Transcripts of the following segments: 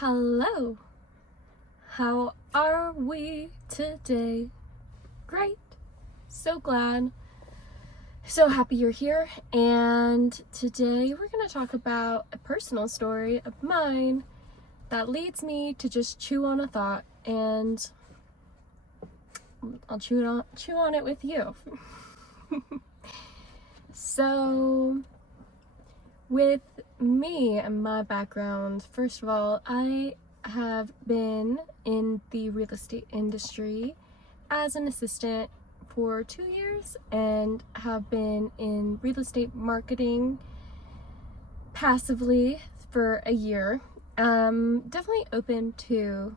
Hello, how are we today? Great, so glad, so happy you're here. And today we're going to talk about a personal story of mine that leads me to just chew on a thought, and I'll chew on it with you. So with me and my background, first of all, I have been in the real estate industry as an assistant for 2 years and have been in real estate marketing passively for a year. Definitely open to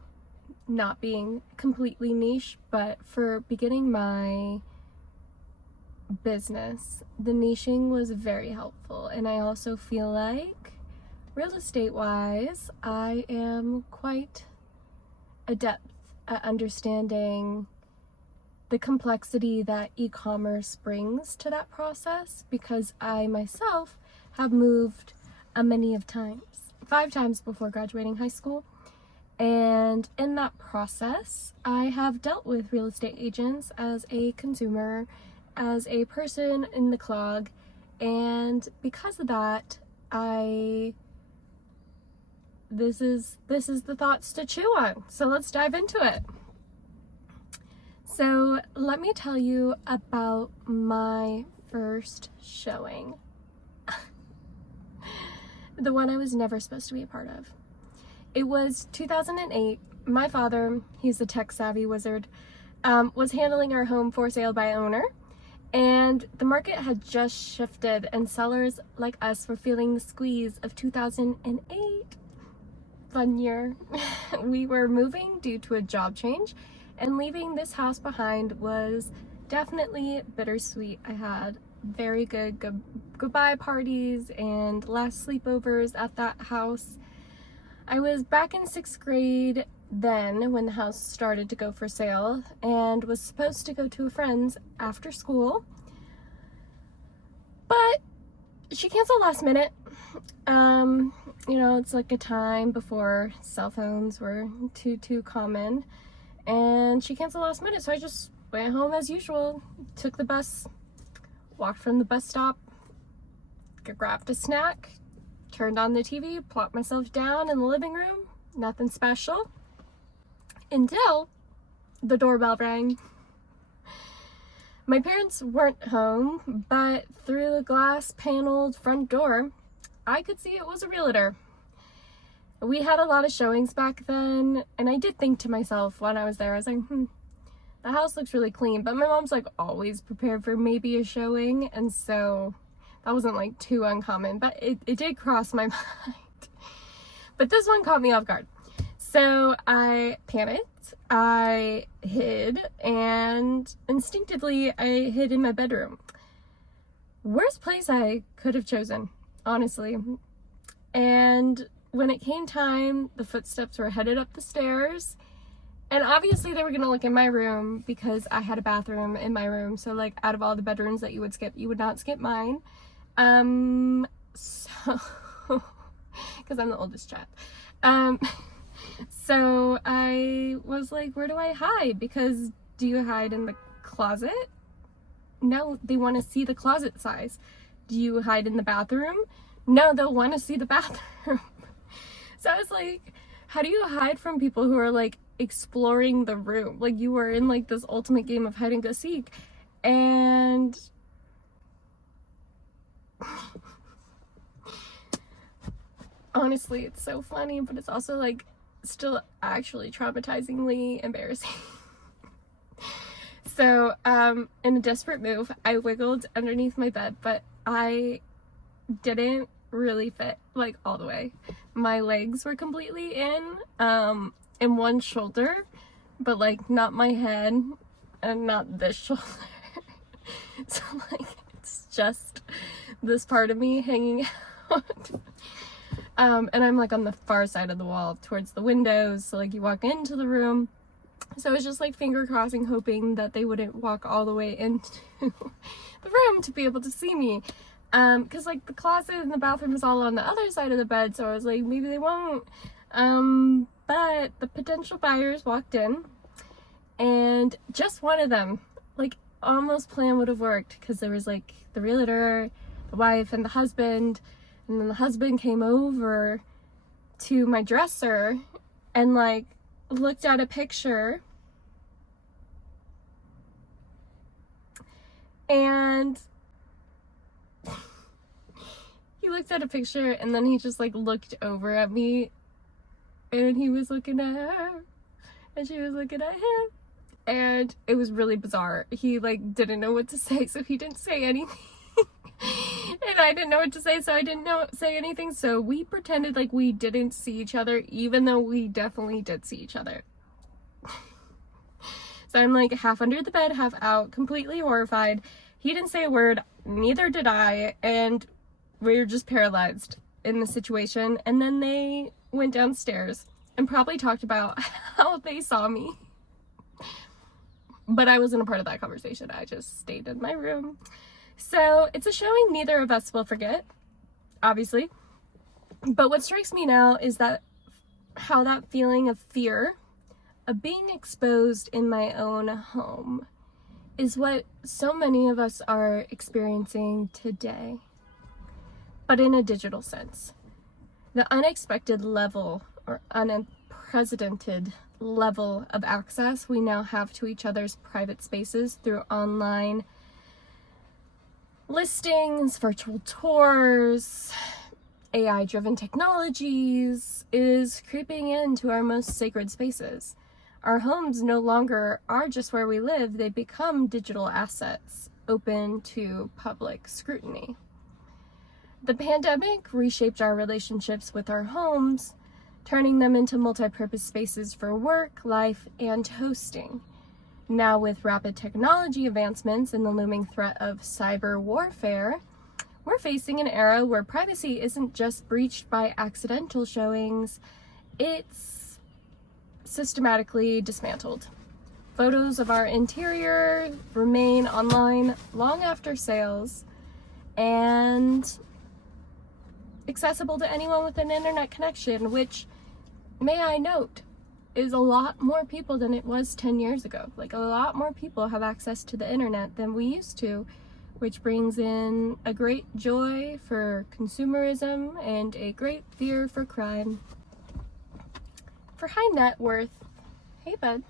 not being completely niche, but for beginning my business, the niching was very helpful. And I also feel like real estate wise, I am quite adept at understanding the complexity that e-commerce brings to that process, because I myself have moved many of times, 5 times before graduating high school. And in that process, I have dealt with real estate agents as a consumer, as a person in the clog, and because of that, this is the thoughts to chew on. So let's dive into it. So let me tell you about my first showing. The one I was never supposed to be a part of. It was 2008. My father, he's a tech savvy wizard, was handling our home for sale by owner. And the market had just shifted, and sellers like us were feeling the squeeze of 2008. Fun year. We were moving due to a job change, and leaving this house behind was definitely bittersweet. I had very good goodbye parties and last sleepovers at that house. I was back in 6th grade then when the house started to go for sale, and was supposed to go to a friend's after school, but she canceled last minute. It's like a time before cell phones were too common, and she canceled last minute, so I just went home as usual, took the bus, walked from the bus stop, grabbed a snack, turned on the TV, plopped myself down in the living room, nothing special, until the doorbell rang. My parents weren't home, but through the glass paneled front door, I could see it was a realtor. We had a lot of showings back then, and I did think to myself when I was there, I was like, the house looks really clean, but my mom's like always prepared for maybe a showing, and so that wasn't like too uncommon, but it did cross my mind. But this one caught me off guard. So I panicked, I hid, and instinctively I hid in my bedroom. Worst place I could have chosen, honestly. And when it came time, the footsteps were headed up the stairs, and obviously they were gonna look in my room because I had a bathroom in my room. So like, out of all the bedrooms that you would skip, you would not skip mine. So, because I'm the oldest child. So I was like, where do I hide? Because do you hide in the closet? No, they want to see the closet size. Do you hide in the bathroom? No, they'll want to see the bathroom. So I was like, how do you hide from people who are like exploring the room? Like, you were in like this ultimate game of hide and go seek. And honestly, it's so funny, but it's also like still actually traumatizingly embarrassing. So in a desperate move, I wiggled underneath my bed, but I didn't really fit like all the way. My legs were completely in one shoulder, but like not my head and not this shoulder. So like, it's just this part of me hanging out. And I'm like on the far side of the wall towards the windows, so like you walk into the room. So I was just like finger crossing, hoping that they wouldn't walk all the way into the room to be able to see me. Because like the closet and the bathroom is all on the other side of the bed, so I was like, maybe they won't. But the potential buyers walked in, and just one of them, like, almost plan would have worked, because there was like the realtor, the wife, and the husband, and then the husband came over to my dresser and like looked at a picture, and he looked at a picture, and then he just like looked over at me, and he was looking at her, and she was looking at him, and it was really bizarre. He like didn't know what to say, so he didn't say anything. And I didn't know what to say, so I didn't say anything. So we pretended like we didn't see each other, even though we definitely did see each other. So I'm like half under the bed, half out, completely horrified. He didn't say a word, neither did I, and we were just paralyzed in the situation. And then they went downstairs and probably talked about how they saw me. But I wasn't a part of that conversation. I just stayed in my room. So it's a showing neither of us will forget, obviously. But what strikes me now is that how that feeling of fear of being exposed in my own home is what so many of us are experiencing today, but in a digital sense. The unexpected level or unprecedented level of access we now have to each other's private spaces through online listings, virtual tours, AI-driven technologies is creeping into our most sacred spaces. Our homes no longer are just where we live, they become digital assets open to public scrutiny. The pandemic reshaped our relationships with our homes, turning them into multi-purpose spaces for work, life, and hosting. Now, with rapid technology advancements and the looming threat of cyber warfare, we're facing an era where privacy isn't just breached by accidental showings, it's systematically dismantled. Photos of our interior remain online long after sales and accessible to anyone with an internet connection, which, may I note, is a lot more people than it was 10 years ago. Like, a lot more people have access to the internet than we used to, which brings in a great joy for consumerism and a great fear for crime. For high net worth, hey bud,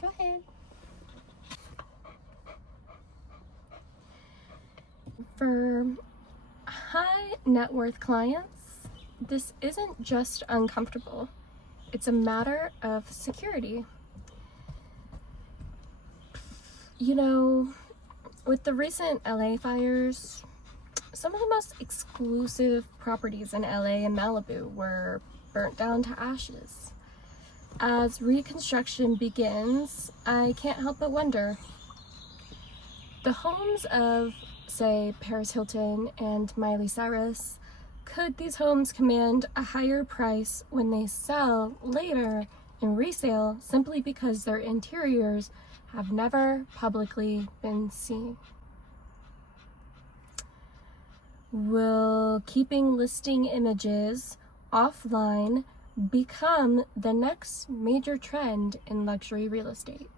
go ahead. For high net worth clients, this isn't just uncomfortable, it's a matter of security. You know, with the recent LA fires, some of the most exclusive properties in LA and Malibu were burnt down to ashes. As reconstruction begins, I can't help but wonder, the homes of, say, Paris Hilton and Miley Cyrus, could these homes command a higher price when they sell later in resale simply because their interiors have never publicly been seen? Will keeping listing images offline become the next major trend in luxury real estate?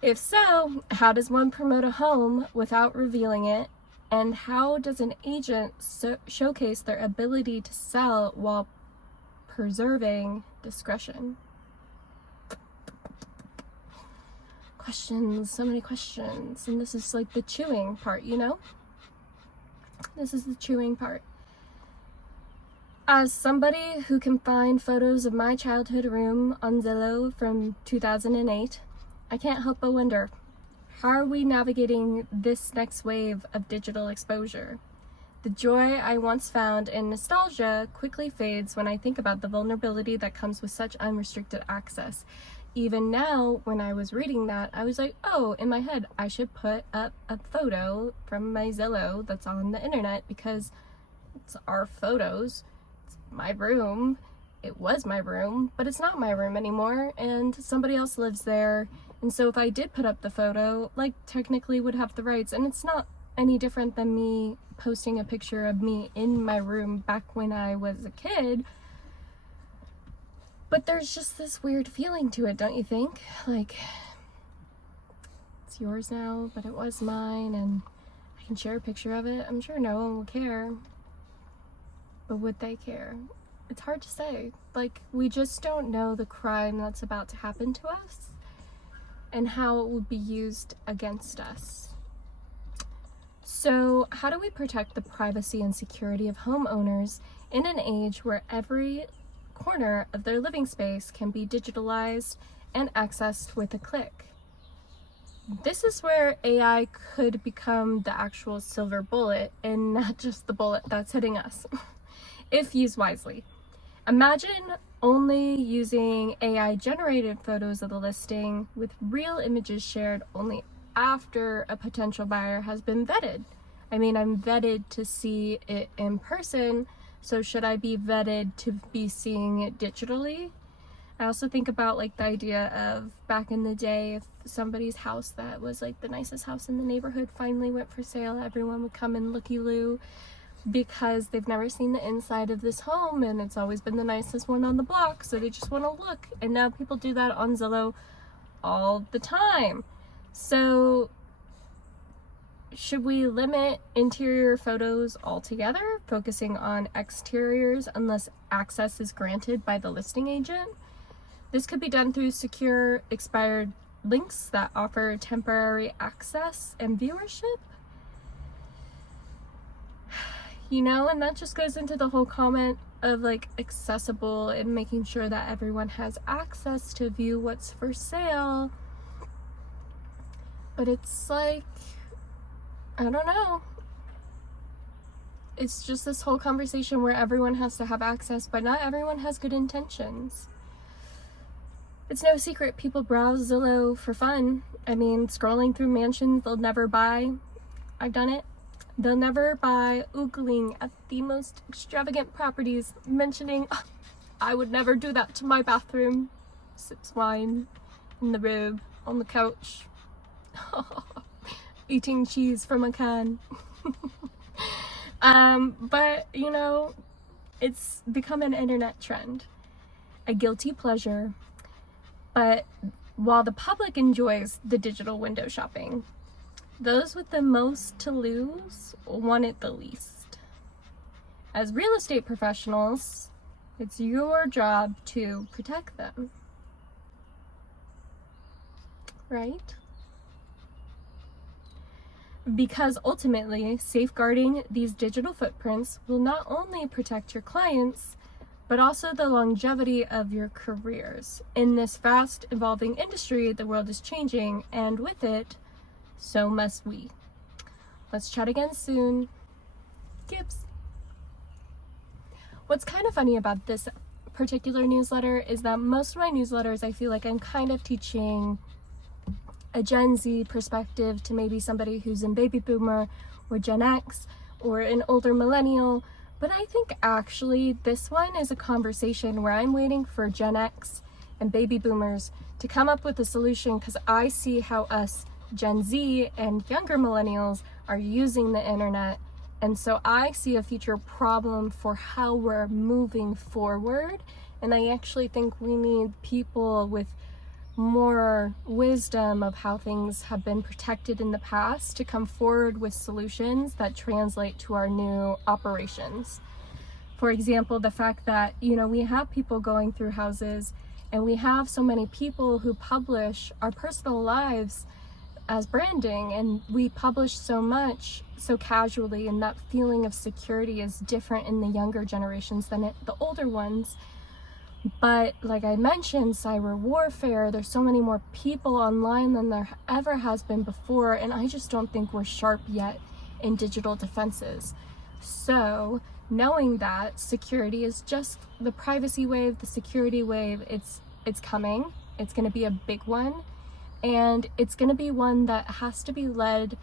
If so, how does one promote a home without revealing it? And how does an agent showcase their ability to sell while preserving discretion? Questions, so many questions. And this is like the chewing part, you know? This is the chewing part. As somebody who can find photos of my childhood room on Zillow from 2008, I can't help but wonder, how are we navigating this next wave of digital exposure? The joy I once found in nostalgia quickly fades when I think about the vulnerability that comes with such unrestricted access. Even now, when I was reading that, I was like, oh, in my head, I should put up a photo from my Zillow that's on the internet because it's our photos. It's my room. It was my room, but it's not my room anymore, and somebody else lives there. And so if I did put up the photo, like, technically would have the rights, and it's not any different than me posting a picture of me in my room back when I was a kid. But there's just this weird feeling to it, don't you think? Like, it's yours now, but it was mine, and I can share a picture of it. I'm sure no one will care. But would they care? It's hard to say. Like, we just don't know the crime that's about to happen to us and how it will be used against us. So, how do we protect the privacy and security of homeowners in an age where every corner of their living space can be digitalized and accessed with a click? This is where AI could become the actual silver bullet and not just the bullet that's hitting us, if used wisely. Imagine only using AI-generated photos of the listing with real images shared only after a potential buyer has been vetted. I mean, I'm vetted to see it in person, so should I be vetted to be seeing it digitally? I also think about like the idea of back in the day, if somebody's house that was like the nicest house in the neighborhood finally went for sale, everyone would come and looky-loo because they've never seen the inside of this home and it's always been the nicest one on the block, so they just want to look. And now people do that on Zillow all the time. So should we limit interior photos altogether, focusing on exteriors unless access is granted by the listing agent? This could be done through secure expired links that offer temporary access and viewership. You know, and that just goes into the whole comment of like accessible and making sure that everyone has access to view what's for sale. But it's like, I don't know. It's just this whole conversation where everyone has to have access, but not everyone has good intentions. It's no secret people browse Zillow for fun. I mean, scrolling through mansions they'll never buy. I've done it. They'll never buy, oogling at the most extravagant properties, mentioning, "Oh, I would never do that to my bathroom." Sips wine in the robe on the couch. Eating cheese from a can. But, you know, it's become an internet trend. A guilty pleasure. But while the public enjoys the digital window shopping, those with the most to lose want it the least. As real estate professionals, it's your job to protect them. Right? Because ultimately, safeguarding these digital footprints will not only protect your clients, but also the longevity of your careers. In this fast evolving industry, the world is changing, and with it, so must we. Let's chat again soon. Gibbs. What's kind of funny about this particular newsletter is that most of my newsletters, I feel like I'm kind of teaching a Gen Z perspective to maybe somebody who's in baby boomer or Gen X or an older millennial. But I think actually this one is a conversation where I'm waiting for Gen X and baby boomers to come up with a solution, because I see how us Gen Z and younger millennials are using the internet. And so I see a future problem for how we're moving forward. And I actually think we need people with more wisdom of how things have been protected in the past to come forward with solutions that translate to our new operations. For example, the fact that, you know, we have people going through houses and we have so many people who publish our personal lives as branding, and we publish so much so casually, and that feeling of security is different in the younger generations than the older ones. But like I mentioned, cyber warfare, there's so many more people online than there ever has been before, and I just don't think we're sharp yet in digital defenses. So knowing that security is just the privacy wave, the security wave, it's coming. It's going to be a big one, and it's going to be one that has to be led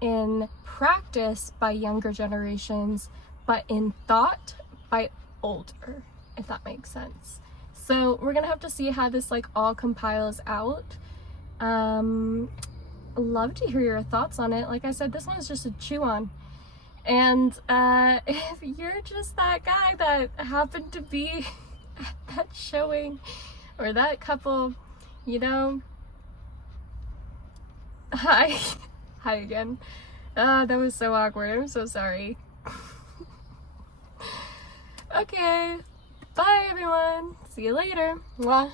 in practice by younger generations, but in thought by older, if that makes sense. So we're gonna have to see how this like all compiles out. love to hear your thoughts on it. Like I said, this one's just a chew on. And if you're just that guy that happened to be at that showing or that couple, you know, hi. Hi again. That was so awkward. I'm so sorry. Okay. Bye, everyone. See you later. Mwah.